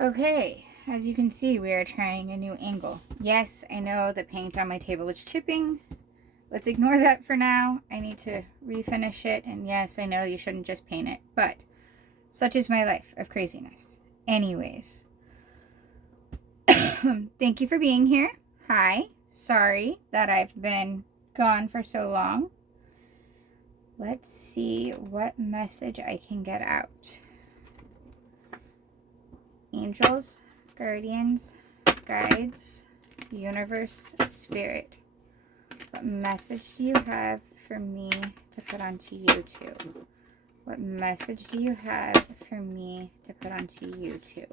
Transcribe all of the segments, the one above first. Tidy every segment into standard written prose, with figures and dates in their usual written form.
Okay, as you can see, we are trying a new angle. Yes, I know the paint on my table is chipping. Let's ignore that for now. I need to refinish it, and yes, I know you shouldn't just paint it, but such is my life of craziness. Anyways, thank you for being here. Hi, sorry that I've been gone for so long. Let's see what message I can get out. Angels, guardians, guides, universe, spirit. What message do you have for me to put onto YouTube? What message do you have for me to put onto YouTube?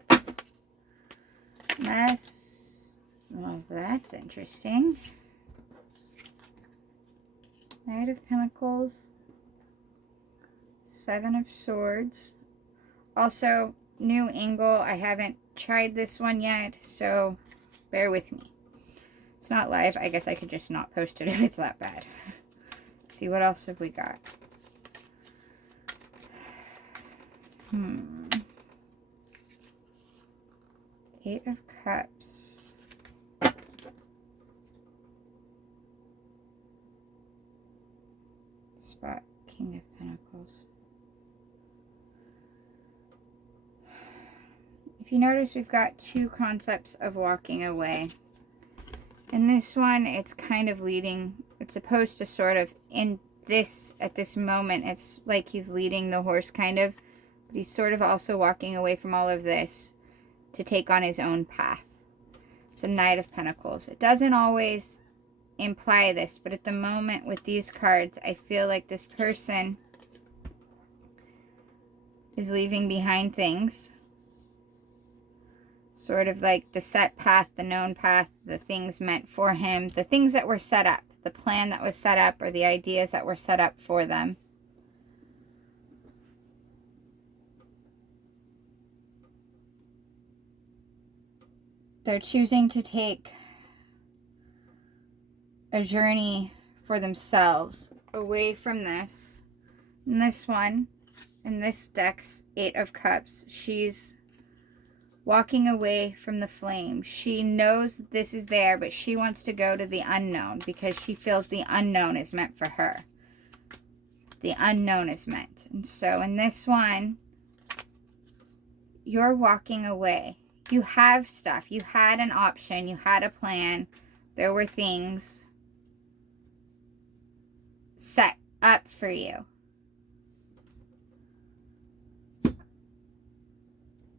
Well, that's interesting. Knight of Pentacles, Seven of Swords. Also, new angle. I haven't tried this one yet, so bear with me. It's not live. I guess I could just not post it if it's that bad. Let's see, what else have we got? Eight of Cups. Spot King of Pentacles. If you notice, we've got two concepts of walking away. In this one, it's kind of leading. It's supposed to sort of, at this moment, it's like he's leading the horse kind of. But he's sort of also walking away from all of this to take on his own path. It's a Knight of Pentacles. It doesn't always imply this, but at the moment with these cards, I feel like this person is leaving behind things. Sort of like the set path, the known path, the things meant for him, the things that were set up, the plan that was set up, or the ideas that were set up for them. They're choosing to take a journey for themselves away from this. And this one, in this deck's Eight of Cups, she's walking away from the flame. She knows this is there, but she wants to go to the unknown because she feels the unknown is meant for her. The unknown is meant. And so in this one, you're walking away. You have stuff. You had an option. You had a plan. There were things set up for you.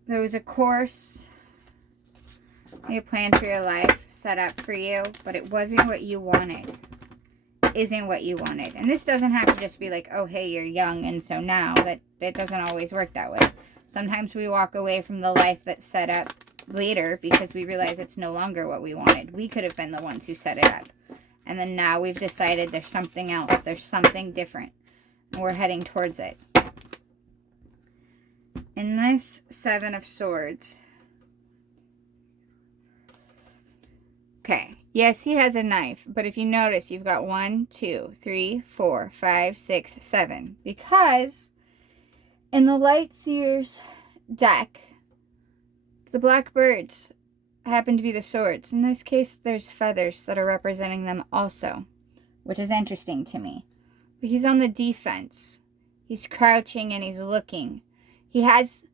There was a course, a plan for your life set up for you, but it wasn't what you wanted. Isn't what you wanted. And this doesn't have to just be like, oh, hey, you're young, and so now. That doesn't always work that way. Sometimes we walk away from the life that's set up later because we realize it's no longer what we wanted. We could have been the ones who set it up. And then now we've decided there's something else. There's something different. And we're heading towards it. In this Seven of Swords. Okay. Yes, he has a knife. But if you notice, you've got 1, 2, 3, 4, 5, 6, 7. Because in the Light Seers deck, the black birds happen to be the swords. In this case, there's feathers that are representing them also, which is interesting to me. But he's on the defense. He's crouching and he's looking. He has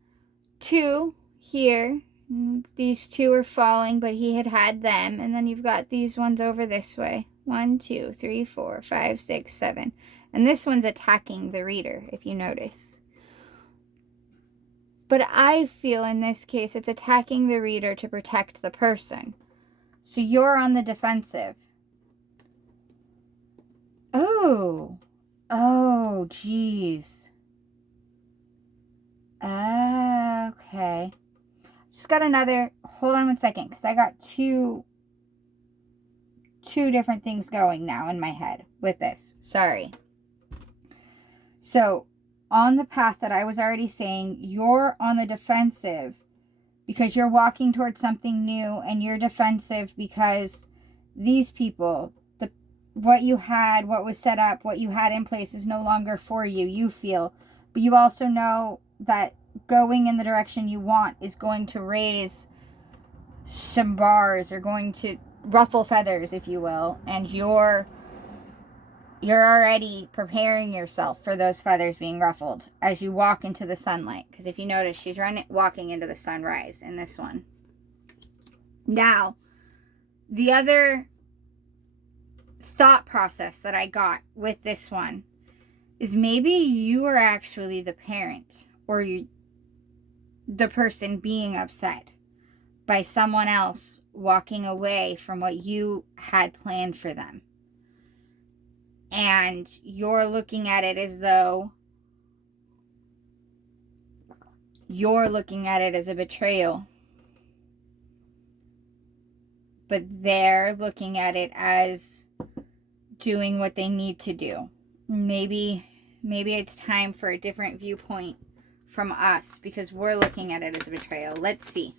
two here. These two are falling, but he had them. And then you've got these ones over this way. 1, 2, 3, 4, 5, 6, 7. And this one's attacking the reader, if you notice. But I feel in this case it's attacking the reader to protect the person. So you're on the defensive. Oh, geez. Okay. Just got another, hold on one second, because I got two different things going now in my head with this. Sorry. So, on the path that I was already saying, you're on the defensive because you're walking towards something new, and you're defensive because these people, what you had, what was set up, what you had in place is no longer for you, you feel. But you also know that going in the direction you want is going to raise some bars, or going to ruffle feathers, if you will, and you're already preparing yourself for those feathers being ruffled as you walk into the sunlight. Because if you notice, she's walking into the sunrise in this one. Now, the other thought process that I got with this one is maybe you are actually the parent, or the person being upset by someone else walking away from what you had planned for them. And you're looking at it as though you're looking at it as a betrayal. But they're looking at it as doing what they need to do. Maybe it's time for a different viewpoint from us, because we're looking at it as a betrayal. Let's see.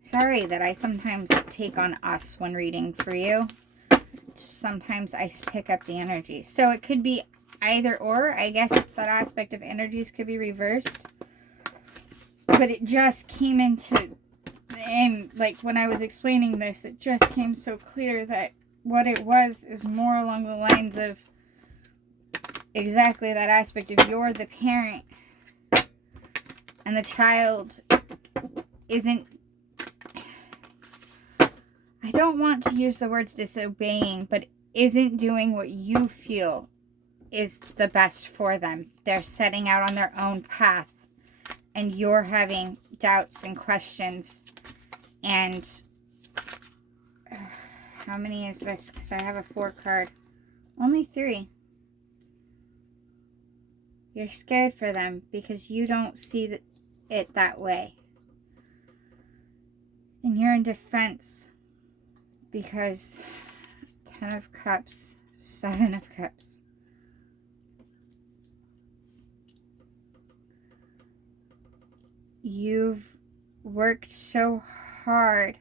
Sorry that I sometimes take on us when reading for you. Sometimes I pick up the energy. So it could be either or. I guess it's that aspect of energies could be reversed. But it just came into, and like when I was explaining this, it just came so clear that what it was is more along the lines of exactly that aspect of you're the parent and the child isn't, I don't want to use the words disobeying, but isn't doing what you feel is the best for them. They're setting out on their own path, and you're having doubts and questions. And how many is this? Because I have a 4 card. Only 3. You're scared for them because you don't see it that way. And you're in defense because 10 of Cups, 7 of Cups. You've worked so hard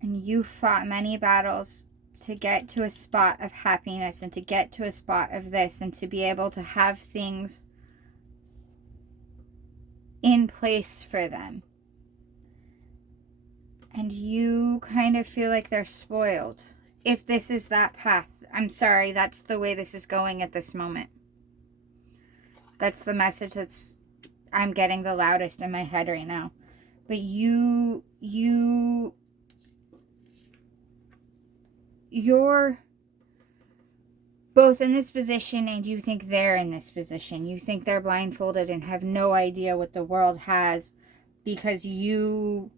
and you fought many battles to get to a spot of happiness and to get to a spot of this and to be able to have things in place for them. And you kind of feel like they're spoiled. If this is that path, I'm sorry, that's the way this is going at this moment. That's the message I'm getting the loudest in my head right now. But you're both in this position, and you think they're in this position. You think they're blindfolded and have no idea what the world has, because you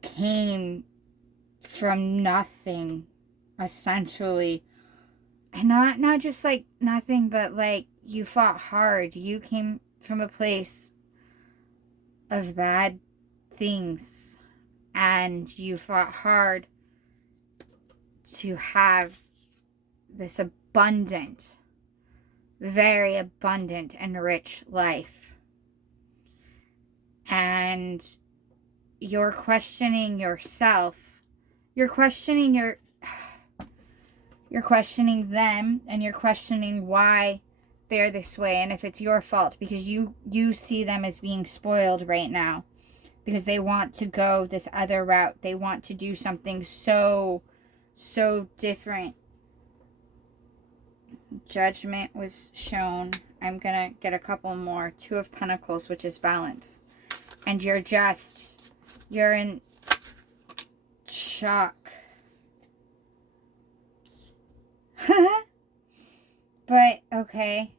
came from nothing, essentially. And not just like nothing, but like you fought hard. You came from a place of bad things, and you fought hard to have this abundant, very abundant and rich life. And you're questioning yourself. You're questioning you're questioning them, and you're questioning why they're this way, and if it's your fault, because you see them as being spoiled right now, because they want to go this other route. They want to do something so different. Judgment was shown. I'm gonna get a couple more. 2 of Pentacles, which is balance. And you're in shock. But, okay.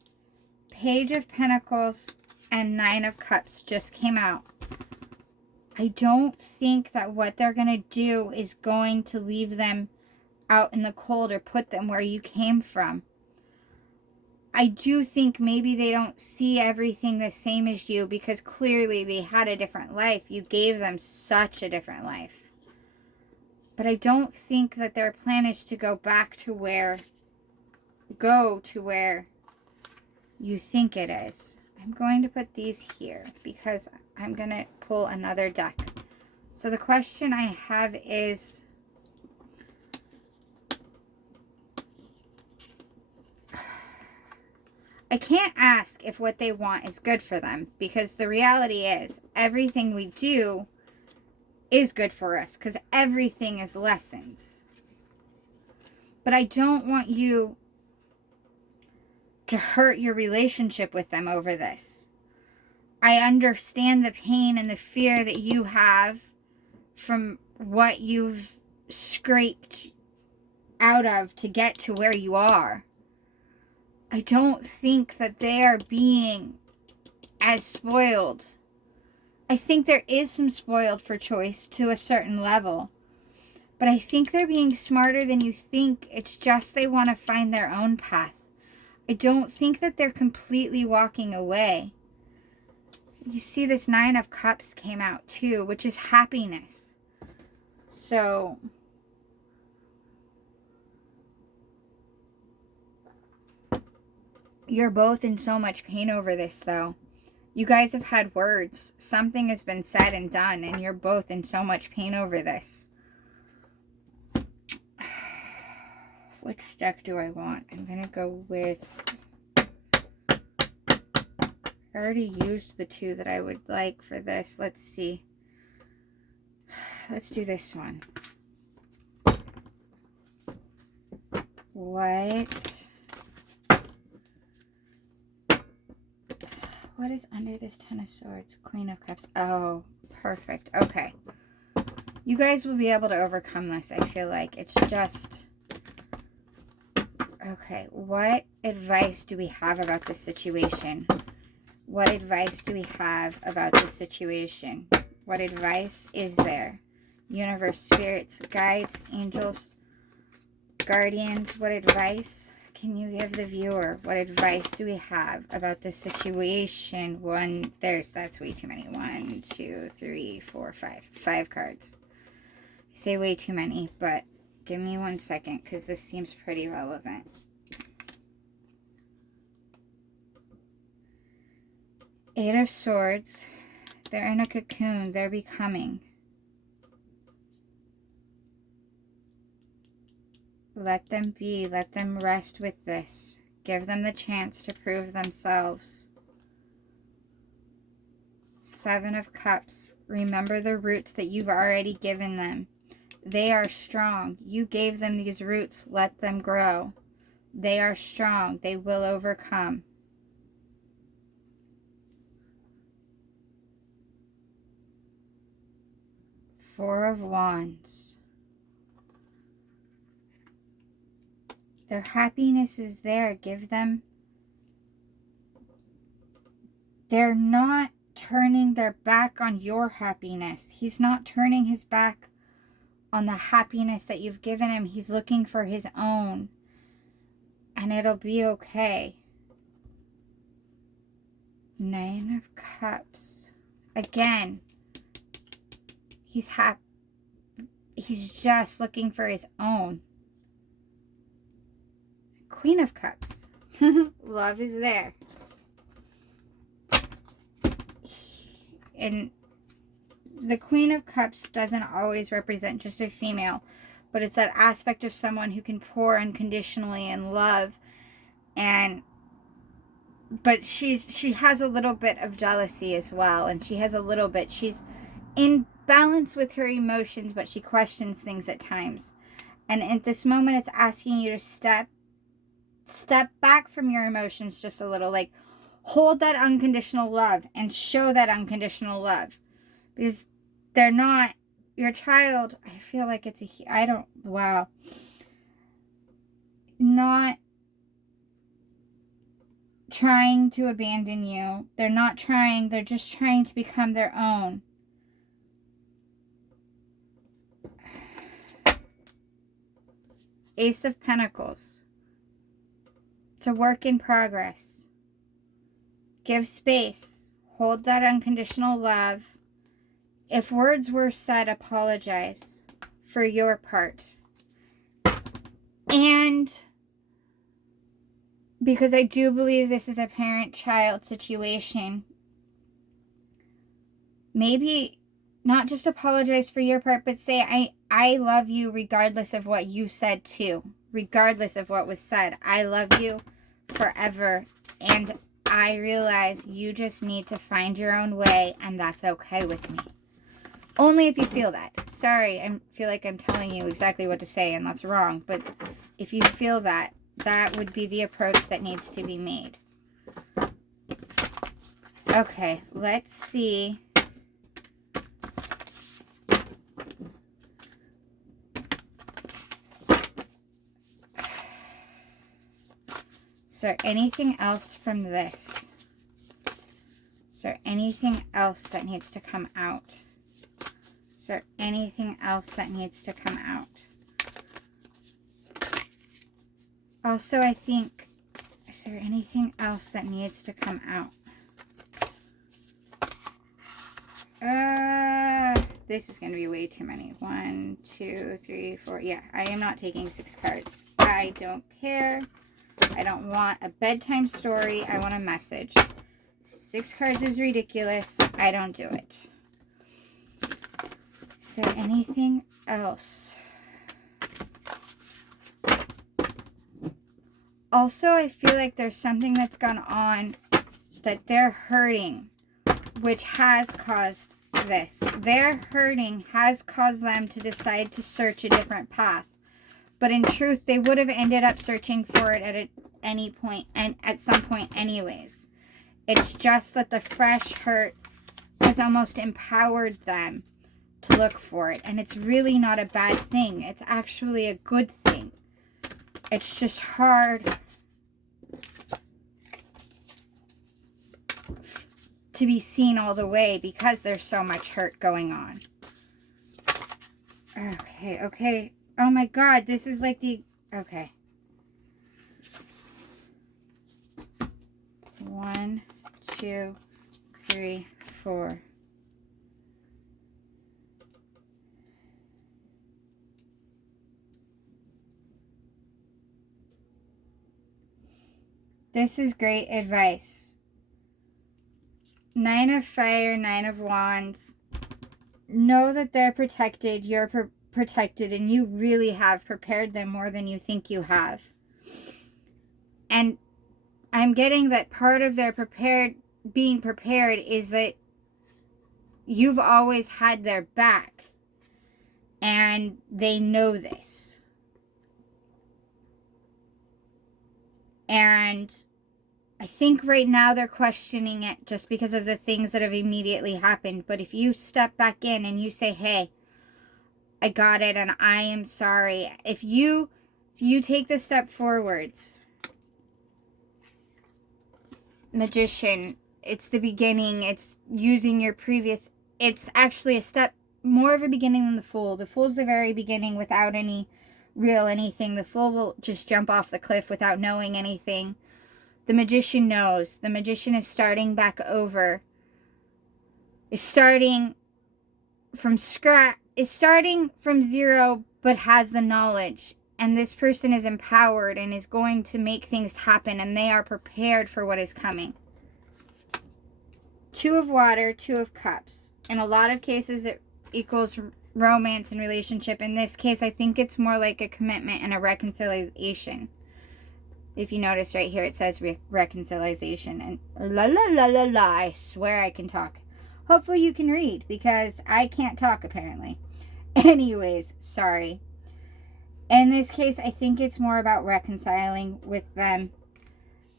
Page of Pentacles and 9 of Cups just came out. I don't think that what they're going to do is going to leave them out in the cold or put them where you came from. I do think maybe they don't see everything the same as you, because clearly they had a different life. You gave them such a different life. But I don't think that their plan is to go to where you think it is. I'm going to put these here because I'm going to pull another deck. So the question I have is, I can't ask if what they want is good for them, because the reality is everything we do is good for us, because everything is lessons. But I don't want you to hurt your relationship with them over this. I understand the pain and the fear that you have from what you've scraped out of to get to where you are. I don't think that they are being as spoiled. I think there is some spoiled for choice to a certain level. But I think they're being smarter than you think. It's just they want to find their own path. I don't think that they're completely walking away. You see, this 9 of Cups came out too, which is happiness. So you're both in so much pain over this, though. You guys have had words. Something has been said and done, and you're both in so much pain over this. Which deck do I want? I'm going to go with... I already used the 2 that I would like for this. Let's see. Let's do this one. What is under this 10 of Swords? Queen of Cups. Oh, perfect. Okay. You guys will be able to overcome this, I feel like. It's just... Okay, what advice do we have about this situation? What advice do we have about this situation? What advice is there? Universe, spirits, guides, angels, guardians, what advice can you give the viewer? What advice do we have about this situation? That's way too many. 1, 2, 3, 4, 5. 5 cards. I say way too many, but give me 1 second because this seems pretty relevant. Eight of Swords. They're in a cocoon. They're becoming. Let them be. Let them rest with this. Give them the chance to prove themselves. 7 of Cups. Remember the roots that you've already given them. They are strong. You gave them these roots. Let them grow. They are strong. They will overcome. Four of Wands. Their happiness is there. Give them... They're not turning their back on your happiness. He's not turning his back on the happiness that you've given him. He's looking for his own. And it'll be okay. 9 of Cups. Again, he's happy. He's just looking for his own. Queen of Cups. Love is there. And the Queen of Cups doesn't always represent just a female, but it's that aspect of someone who can pour unconditionally in love. But she has a little bit of jealousy as well, and she's in balance with her emotions, but she questions things at times. And at this moment, it's asking you to step back from your emotions just a little, like hold that unconditional love and show that unconditional love, because they're not your child. I feel like it's not trying to abandon you. They're just trying to become their own. Ace of Pentacles. It's a work in progress. Give space. Hold that unconditional love. If words were said, apologize for your part. And because I do believe this is a parent-child situation, maybe not just apologize for your part, but say, I love you regardless of what you said too. Regardless of what was said. I love you forever. And I realize you just need to find your own way, and that's okay with me. Only if you feel that. Sorry, I feel like I'm telling you exactly what to say, and that's wrong. But if you feel that, that would be the approach that needs to be made. Okay, let's see. Is there anything else from this? Is there anything else that needs to come out? Is there anything else that needs to come out? Also, I think, is there anything else that needs to come out? This is going to be way too many. 1, 2, 3, 4. Yeah, I am not taking 6 cards. I don't care. I don't want a bedtime story. I want a message. 6 cards is ridiculous. I don't do it. Is there anything else? Also, I feel like there's something that's gone on that they're hurting, which has caused this. Their hurting has caused them to decide to search a different path. But in truth, they would have ended up searching for it at any point and at some point anyways. It's just that the fresh hurt has almost empowered them to look for it. And it's really not a bad thing. It's actually a good thing. It's just hard to be seen all the way because there's so much hurt going on. Okay. Oh my God, this is like the... Okay. 1, 2, 3, 4. This is great advice. 9 of Fire, 9 of Wands. Know that they're protected. You're protected, and you really have prepared them more than you think you have. And I'm getting that part of their being prepared is that you've always had their back, and they know this. And I think right now they're questioning it just because of the things that have immediately happened. But if you step back in and you say, hey, I got it and I am sorry. If you take the step forwards, Magician, it's the beginning. It's using your previous, it's actually a step more of a beginning than the Fool. The Fool's the very beginning without any real anything. The Fool will just jump off the cliff without knowing anything. The Magician knows. The Magician is starting back over. Is starting from scratch. Is starting from zero, but has the knowledge. And this person is empowered and is going to make things happen. And they are prepared for what is coming. 2 of Water, 2 of Cups. In a lot of cases, it equals romance and relationship. In this case, I think it's more like a commitment and a reconciliation. If you notice right here, it says reconciliation. And I swear I can talk. Hopefully you can read, because I can't talk apparently. Anyways, sorry. In this case, I think it's more about reconciling with them.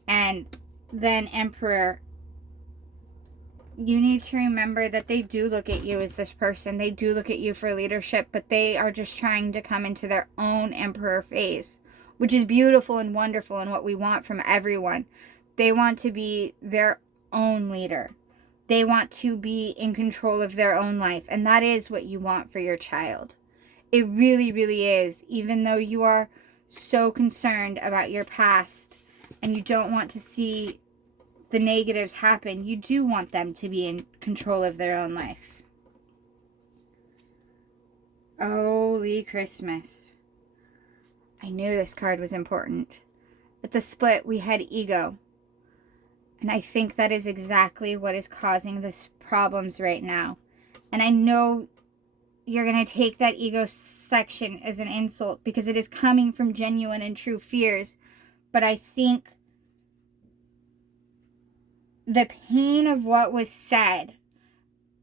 And then Emperor, you need to remember that they do look at you as this person. They do look at you for leadership, but they are just trying to come into their own Emperor phase, which is beautiful and wonderful and what we want from everyone. They want to be their own leader. They want to be in control of their own life. And that is what you want for your child. It really, really is. Even though you are so concerned about your past and you don't want to see the negatives happen, you do want them to be in control of their own life. Holy Christmas. I knew this card was important. At the split, we had ego. And I think that is exactly what is causing this problems right now. And I know you're going to take that ego section as an insult because it is coming from genuine and true fears. But I think the pain of what was said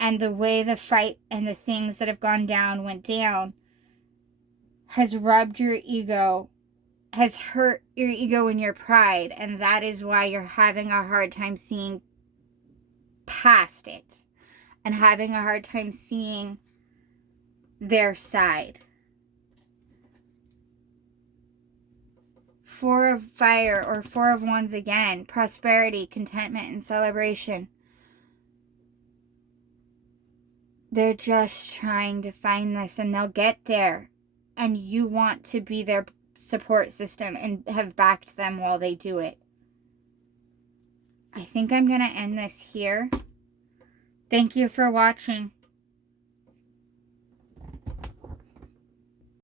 and the way the fight and the things that have gone down went down has rubbed your ego, has hurt your ego and your pride, and that is why you're having a hard time seeing past it and having a hard time seeing their side. Four of fire, or Four of Wands again. Prosperity, contentment, and celebration. They're just trying to find this, and they'll get there. And you want to be their support system and have backed them while they do it. I think I'm going to end this here. Thank you for watching.